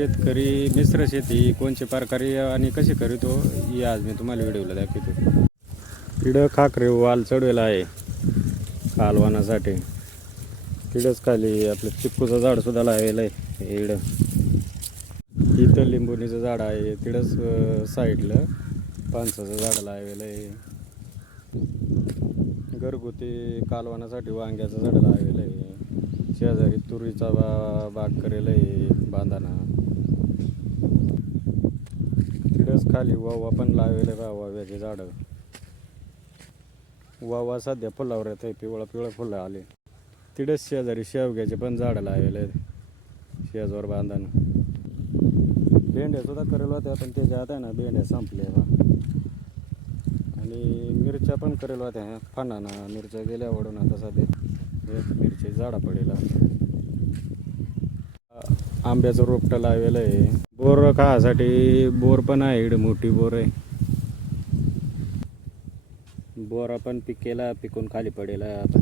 शेतकरी मिश्र शेती कोणचे प्रकारे आणि कशी करीतो ही आज मी तुम्हाला व्हिडिओला दाखवतो. तिकडं खाकरे वाल चढवेला आहे कालवानासाठी. तिकडंच खाली आपलं चिक्कूचं झाड सुद्धा लावलेलं आहे. इकडं इथं लिंबुनीचं झाड आहे. तिकडंच साईडला फणसाचं झाड लावलेलं आहे. घरगुती कालवानासाठी वांग्याचं झाड लावलेलं आहे. शेजारी तुरीचा बाग करेला आहे बांधाना. तिकडंच खाली वावा पण लावलेलं आहे. वाव्याचे झाडं वावा सध्या फुलावर येत आहे. पिवळं फुलं आले. तिकडंच शेजारी शेवग्याचे पण झाडं लावलेले आहेत शेजावर बांधाना. भेंड्या सुद्धा करेल होत्या पण त्याच्या आता ना भेंड्या संपल्या बा. आणि मिरच्या पण करेल होत्या फणाना. मिरच्या गेल्या वडून आता सध्या मिरची झाडा पडेल. आंब्याचं रोपटं लावलेलं आहे. बोर खासाठी बोर पण आहे. इकडे मोठी बोर आहे. बोरा पण पिकेला पिकून खाली पडेल आता.